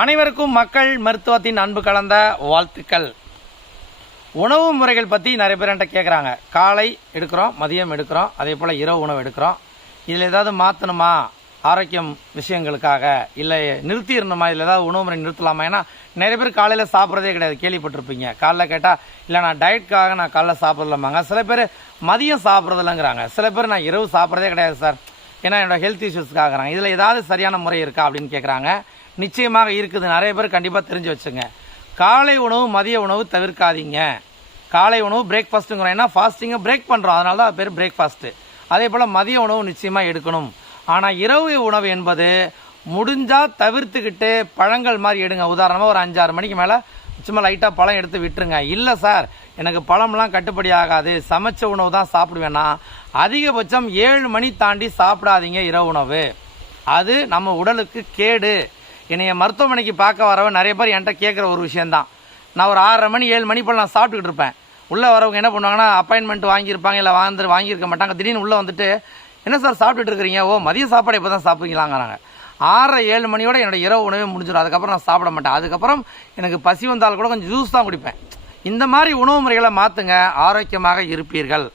அனைவருக்கும் மக்கள் மருத்துவத்தின் அன்பு கலந்த வாழ்த்துக்கள். உணவு முறைகள் பற்றி நிறைய பேர் என்கிட்ட கேட்குறாங்க காலை எடுக்கிறோம் மதியம் எடுக்கிறோம் அதே போல் இரவு உணவு எடுக்கிறோம். இதில் ஏதாவது மாற்றணுமா ஆரோக்கியம் விஷயங்களுக்காக இல்லை நிறுத்திடணுமா இதில் ஏதாவது உணவு முறை நிறுத்தலாமா? ஏன்னா நிறைய பேர் காலையில் சாப்பிட்றதே கிடையாது கேள்விப்பட்டிருப்பீங்க. காலைல கேட்டால் இல்லை நான் டயட்காக நான் காலைல சாப்பிடலாமாங்க சில பேர் மதியம் சாப்பிட்றதில்லங்கிறாங்க. சில பேர் நான் இரவு சாப்பிட்றதே கிடையாது சார். ஏன்னா என்னோட ஹெல்த் இஷ்யூஸ்க்காகிறாங்க இதில் ஏதாவது சரியான முறை இருக்கா அப்படின்னு கேட்குறாங்க நிச்சயமாக இருக்குது. நிறைய பேர் கண்டிப்பாக தெரிஞ்சு வச்சுங்க. காலை உணவு மதிய உணவு தவிர்க்காதீங்க. காலை உணவு பிரேக்ஃபாஸ்ட்டுங்கிறோம் ஏன்னா ஃபாஸ்டிங்கை பிரேக் பண்ணுறோம் அதனால தான் அது பேர் பிரேக்ஃபாஸ்ட்டு அதே போல் மதிய உணவு நிச்சயமாக எடுக்கணும். ஆனால் இரவு உணவு என்பது முடிஞ்சால் தவிர்த்துக்கிட்டு பழங்கள் மாதிரி எடுங்க. உதாரணமாக ஒரு அஞ்சாறு மணிக்கு மேலே சும்மா லைட்டாக பழம் எடுத்து விட்டுருங்க. இல்லை சார் எனக்கு பழம்லாம் கட்டுப்படி ஆகாது. சமைச்ச உணவு தான் சாப்பிடுவேன்னா அதிகபட்சம் ஏழு மணி தாண்டி சாப்பிடாதீங்க இரவு உணவு. அது நம்ம உடலுக்கு கேடு. என்னைய மருத்துவமனைக்கு பார்க்க வரவன் நிறைய பேர் என்கிட்ட கேட்குற ஒரு விஷயந்தான் நான் ஒரு ஆறரை மணி ஏழு மணி போல் நான் சாப்பிட்டுக்கிட்டு இருப்பேன். உள்ளே வரவங்க என்ன பண்ணுவாங்கன்னா அப்பாயின்மெண்ட் வாங்கியிருப்பாங்க இல்லை வாழ்ந்து வாங்கியிருக்க மாட்டாங்க. திடீர்னு உள்ளே வந்துட்டு என்ன சார் சாப்பிட்டுட்டு இருக்கிறீங்க? ஓ மதிய சாப்பாடு இப்போ தான் சாப்பிடுங்களாங்கிறாங்க ஆறரை ஏழு மணியோட என்னோட இரவு உணவே முடிஞ்சிடும் அதுக்கப்புறம் நான் சாப்பிட மாட்டேன். அதுக்கப்புறம் எனக்கு பசி வந்தால் கூட கொஞ்சம் ஜூஸ் தான் குடிப்பேன். இந்த மாதிரி உணவு முறைகளை மாற்றுங்க ஆரோக்கியமாக இருப்பீர்கள்.